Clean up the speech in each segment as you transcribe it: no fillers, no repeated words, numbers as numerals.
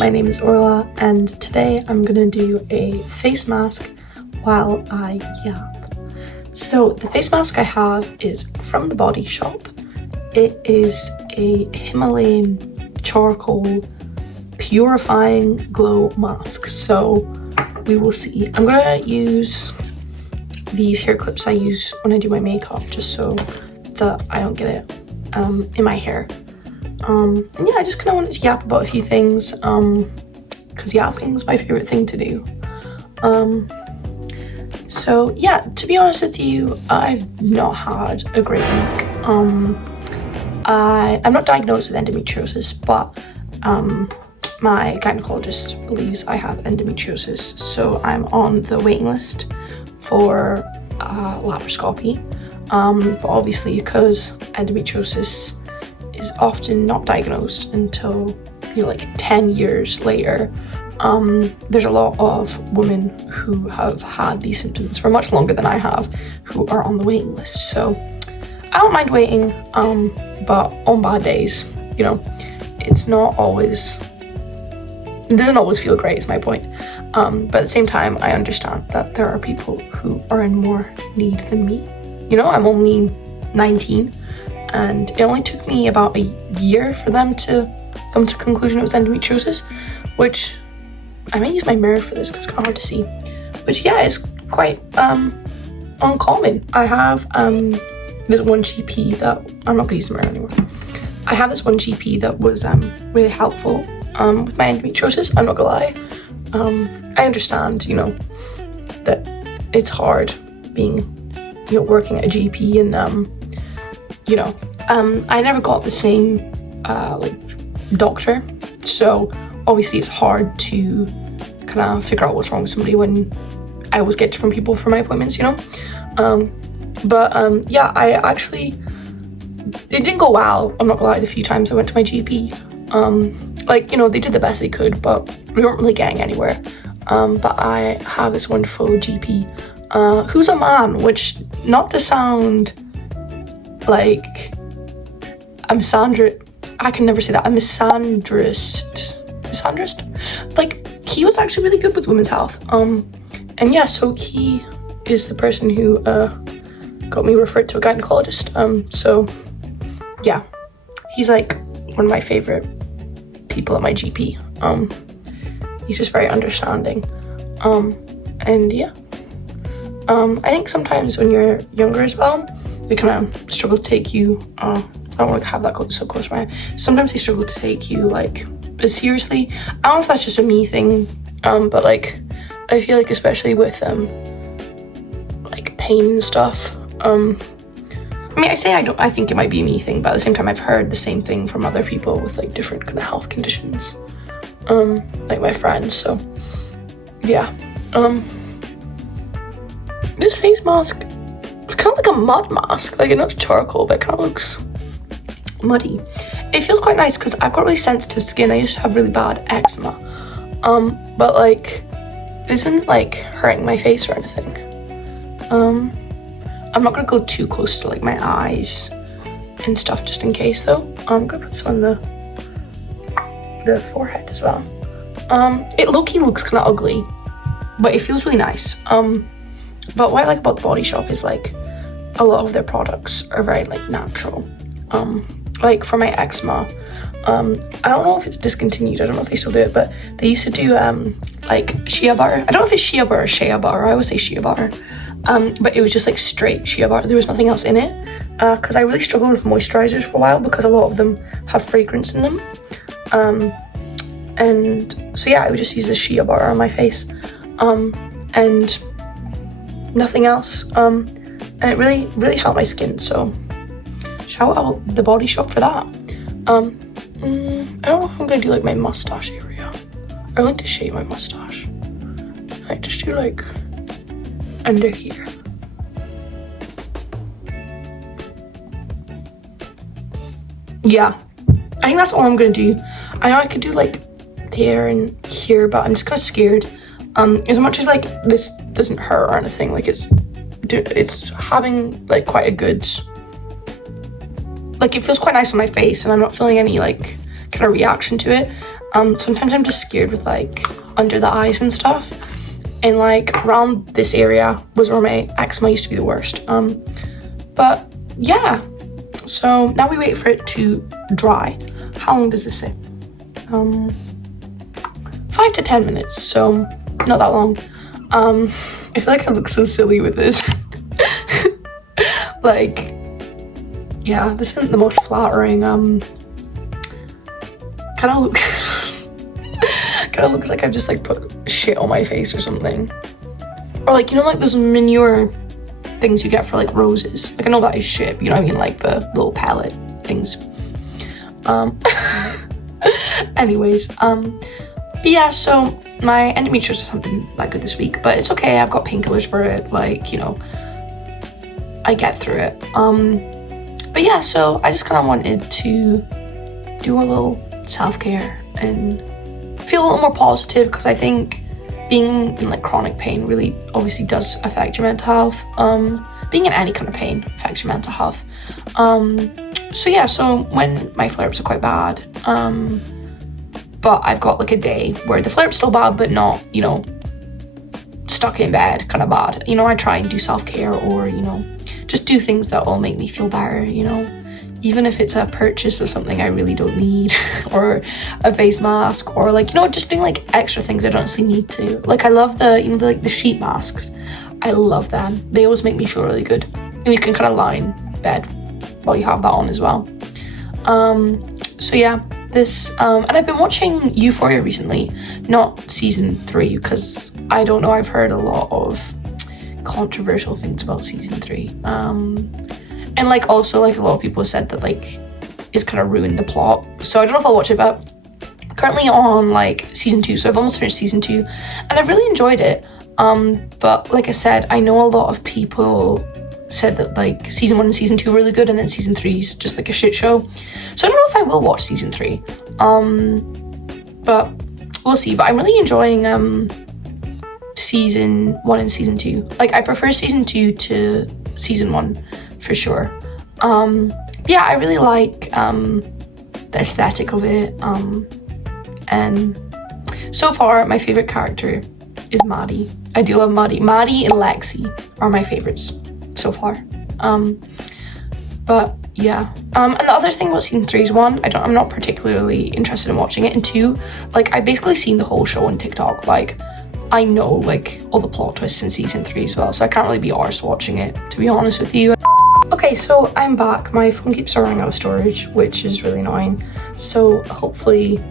my name is Orla, and today I'm gonna do a face mask while I yap. So the face mask I have is from The Body Shop. It is a Himalayan charcoal purifying glow mask. So we will see. I'm gonna use these hair clips I use when I do my makeup, just so that I don't get it in my hair. And yeah, I just kind of wanted to yap about a few things, because yapping is my favorite thing to do. So yeah, to be honest with you, I've not had a great week. I'm not diagnosed with endometriosis, but my gynecologist believes I have endometriosis, so I'm on the waiting list for laparoscopy. But obviously, because endometriosis is often not diagnosed until, like 10 years later, there's a lot of women who have had these symptoms for much longer than I have who are on the waiting list. So I don't mind waiting, but on bad days, it's not always, it doesn't always feel great is my point. But at the same time, I understand that there are people who are in more need than me. I'm only 19, and it only took me about a year for them to come to the conclusion it was endometriosis, which I may use my mirror for this because it's kind of hard to see, which yeah, is quite uncommon. I have this one GP that, I'm not going to use the mirror anymore. I have this one GP that was really helpful with my endometriosis. I'm not going to lie. I understand, that it's hard being, working at a GP, and I never got the same doctor, so obviously it's hard to kind of figure out what's wrong with somebody when I always get different people for my appointments, yeah, I actually, it didn't go well, I'm not gonna lie, the few times I went to my GP. They did the best they could, but we weren't really getting anywhere. But I have this wonderful GP who's a man, which, not to sound like I'm I can never say that. I'm misandrist. He was actually really good with women's health. And yeah, so he is the person who got me referred to a gynecologist. So yeah, he's like one of my favorite people at my GP. He's just very understanding. And yeah. I think sometimes when you're younger as well, they kind of struggle to take you, I don't want to have that so close to my eye. Sometimes they struggle to take you, as seriously. I don't know if that's just a me thing, but, I feel like especially with, pain and stuff, I think it might be a me thing, but at the same time, I've heard the same thing from other people with, different kind of health conditions, my friends, so, yeah. This face mask, it's kind of like a mud mask. I know it's charcoal, but it kind of looks muddy. It feels quite nice because I've got really sensitive skin. I used to have really bad eczema. But it isn't hurting my face or anything. I'm not gonna go too close to my eyes and stuff just in case though. I'm gonna put this on the forehead as well. It low-key looks kind of ugly, but it feels really nice. But what I like about The Body Shop is a lot of their products are very natural. For my eczema, I don't know if it's discontinued, I don't know if they still do it, but they used to do shea butter. I don't know if it's shea butter or shea butter, I always say shea butter. But it was just straight shea butter, there was nothing else in it, because I really struggled with moisturizers for a while because a lot of them have fragrance in them. And so yeah, I would just use this shea butter on my face, and nothing else, and it really, really helped my skin, so shout out The Body Shop for that. I don't know if I'm gonna do my mustache area. I like to shave my mustache. I just do under here. Yeah, I think that's all I'm gonna do. I know I could do there and here, but I'm just kind of scared. As much as this doesn't hurt or anything, it's having quite a good, it feels quite nice on my face, and I'm not feeling any kind of reaction to it. Sometimes I'm just scared with like under the eyes and stuff. And like around this area was where my eczema used to be the worst. But yeah, so now we wait for it to dry. How long does this say? 5 to 10 minutes, so not that long. I feel like I look so silly with this. Like, yeah, this isn't the most flattering, kind of looks like I've just like put shit on my face or something. Or like, you know, like those manure things you get for like roses. Like, I know that is shit, but you know what I mean, like the little pellet things. Anyways, but yeah, so my endometriosis hasn't been that good this week, but it's okay. I've got painkillers for it, like, you know, I get through it. But yeah, so I just kind of wanted to do a little self-care and feel a little more positive, because I think being in like chronic pain really obviously does affect your mental health. Being in any kind of pain affects your mental health. So yeah, so when my flare-ups are quite bad, but I've got like a day where the flare-up's still bad, but not, you know, stuck in bed kind of bad. You know, I try and do self-care, or, you know, just do things that will make me feel better, you know, even if it's a purchase of something I really don't need, or a face mask, or like, you know, just doing like extra things I don't actually need to. Like, I love the, you know, the sheet masks. I love them. They always make me feel really good. And you can kind of lie in bed while you have that on as well. So yeah, this, and I've been watching Euphoria recently, not season 3, because I don't know, I've heard a lot of controversial things about season 3. And like also like a lot of people have said that like it's kind of ruined the plot. So I don't know if I'll watch it, but currently on like season 2, so I've almost finished season 2 and I've really enjoyed it. But like I said, I know a lot of people said that like season 1 and season 2 were really good, and then season 3 is just like a shit show. So I don't know if I will watch season 3. But we'll see. But I'm really enjoying season 1 and season 2. Like, I prefer season 2 to season 1 for sure. Yeah, I really like the aesthetic of it. And so far my favorite character is Maddie. I do love Maddie. Maddie and Lexi are my favorites so far. But yeah, and the other thing about season 3 is, 1, I'm not particularly interested in watching it, and 2, like, I've basically seen the whole show on TikTok. Like, I know like all the plot twists in season 3 as well, so I can't really be arsed watching it, to be honest with you. Okay, so I'm back. My phone keeps running out of storage, which is really annoying. So hopefully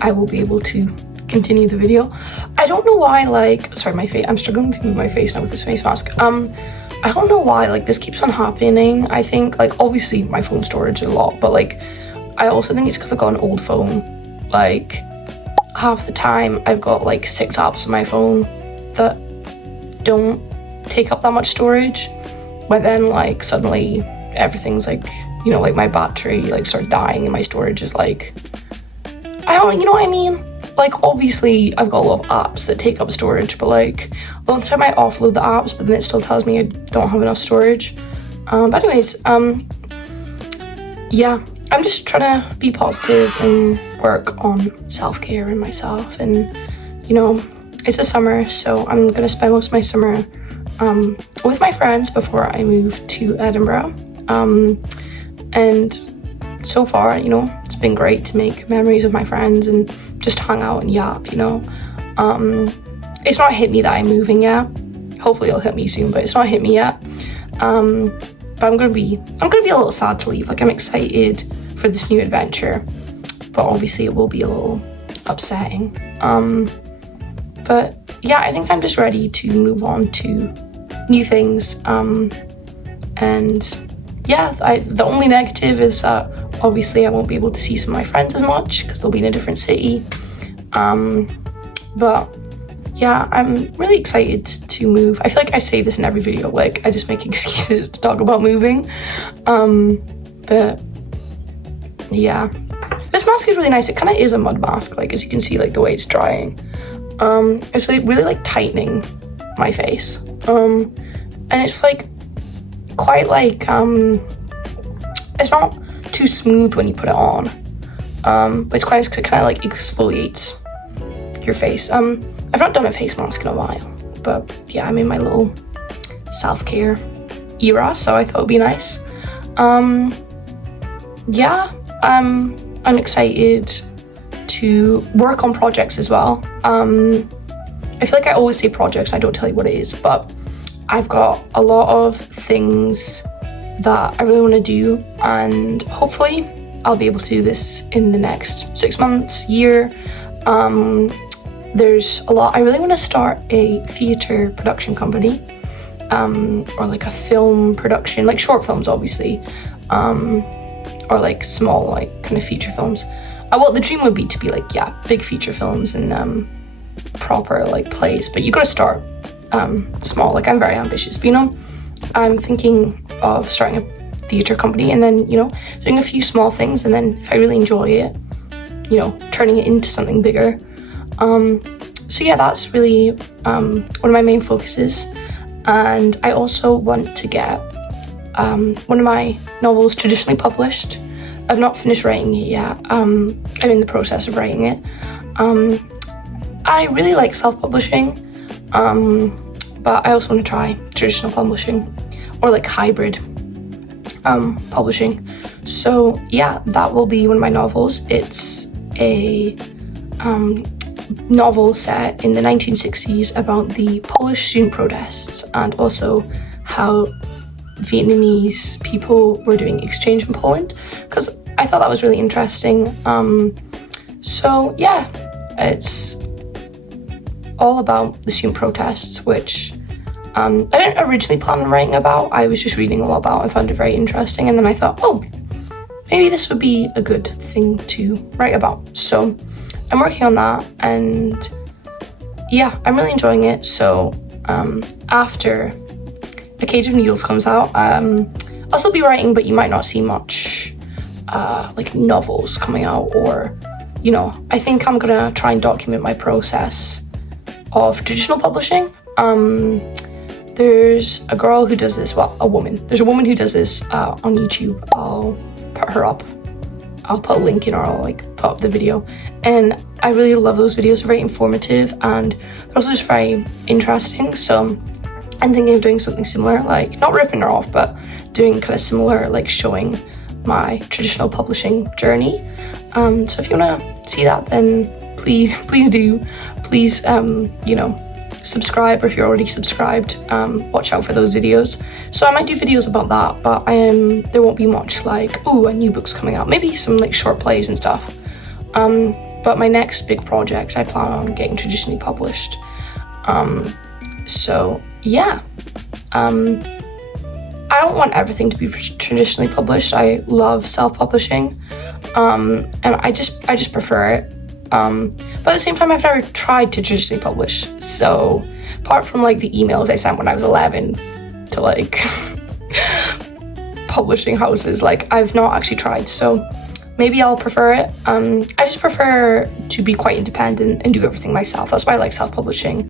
I will be able to continue the video. I don't know why, like, sorry, my face, I'm struggling to move my face now with this face mask. I don't know why, like, this keeps on happening. I think, like, obviously my phone storage is a lot, but like, I also think it's because I've got an old phone. Like, half the time I've got like 6 apps on my phone that don't take up that much storage, but then like suddenly everything's like, you know, like my battery like started dying and my storage is like, I don't, you know what I mean? Like, obviously I've got a lot of apps that take up storage, but like a lot of the time I offload the apps, but then it still tells me I don't have enough storage. But anyways, yeah, I'm just trying to be positive and work on self-care and myself. And, you know, it's the summer, so I'm gonna spend most of my summer with my friends before I move to Edinburgh. And so far, you know, it's been great to make memories with my friends and just hang out and yap, you know. It's not hit me that I'm moving yet. Hopefully it'll hit me soon, but it's not hit me yet. But I'm gonna be a little sad to leave. Like, I'm excited for this new adventure, but obviously it will be a little upsetting. But yeah, I think I'm just ready to move on to new things. And yeah, the only negative is that obviously I won't be able to see some of my friends as much because they'll be in a different city. But yeah, I'm really excited to move. I feel like I say this in every video, like I just make excuses to talk about moving. But yeah, this mask is really nice. It kind of is a mud mask, like, as you can see, like the way it's drying. It's like really like tightening my face. And it's like quite like, it's not too smooth when you put it on. but it's quite nice because it kind of like exfoliates your face. I've not done a face mask in a while, but yeah, I'm in my little self-care era, so I thought it'd be nice. Yeah, I'm excited to work on projects as well. I feel like I always say projects, I don't tell you what it is, but I've got a lot of things that I really want to do, and hopefully I'll be able to do this in the next 6 months, year. There's a lot. I really want to start a theatre production company, or like a film production, like short films obviously, or like small, like kind of feature films. Well, the dream would be to be like, yeah, big feature films and proper like plays, but you gotta start small. Like, I'm very ambitious, but I'm thinking of starting a theatre company and then, doing a few small things, and then if I really enjoy it, turning it into something bigger. So yeah, that's really one of my main focuses. And I also want to get one of my novels traditionally published. I've not finished writing it yet. I'm in the process of writing it. I really like self-publishing, but I also want to try traditional publishing or like hybrid publishing. So yeah, that will be one of my novels. It's a novel set in the 1960s about the Polish student protests and also how Vietnamese people were doing exchange in Poland, because I thought that was really interesting. So yeah, it's all about the student protests, which I didn't originally plan on writing about. I was just reading a lot about it and found it very interesting, and then I thought, oh, maybe this would be a good thing to write about. So I'm working on that, and yeah, I'm really enjoying it. So after A Cage of Needles comes out, I'll still be writing, but you might not see much like novels coming out, or I think I'm gonna try and document my process of traditional publishing. There's a girl who does this, well, a woman. There's a woman who does this on YouTube. I'll put her up. I'll put a link in, or I'll like put up the video. And I really love those videos. They're very informative, and they're also just very interesting. So I'm thinking of doing something similar, like not ripping her off, but doing kind of similar, like showing my traditional publishing journey. So if you want to see that, then please do. Please, subscribe, or if you're already subscribed, watch out for those videos. So I might do videos about that, but there won't be much like, ooh, a new book's coming out. Maybe some like short plays and stuff. But my next big project, I plan on getting traditionally published. So yeah, I don't want everything to be traditionally published. I love self-publishing, and I just prefer it. But at the same time, I've never tried to traditionally publish. So apart from like the emails I sent when I was 11 to like publishing houses, like I've not actually tried. So maybe I'll prefer it. I just prefer to be quite independent and do everything myself. That's why I like self-publishing.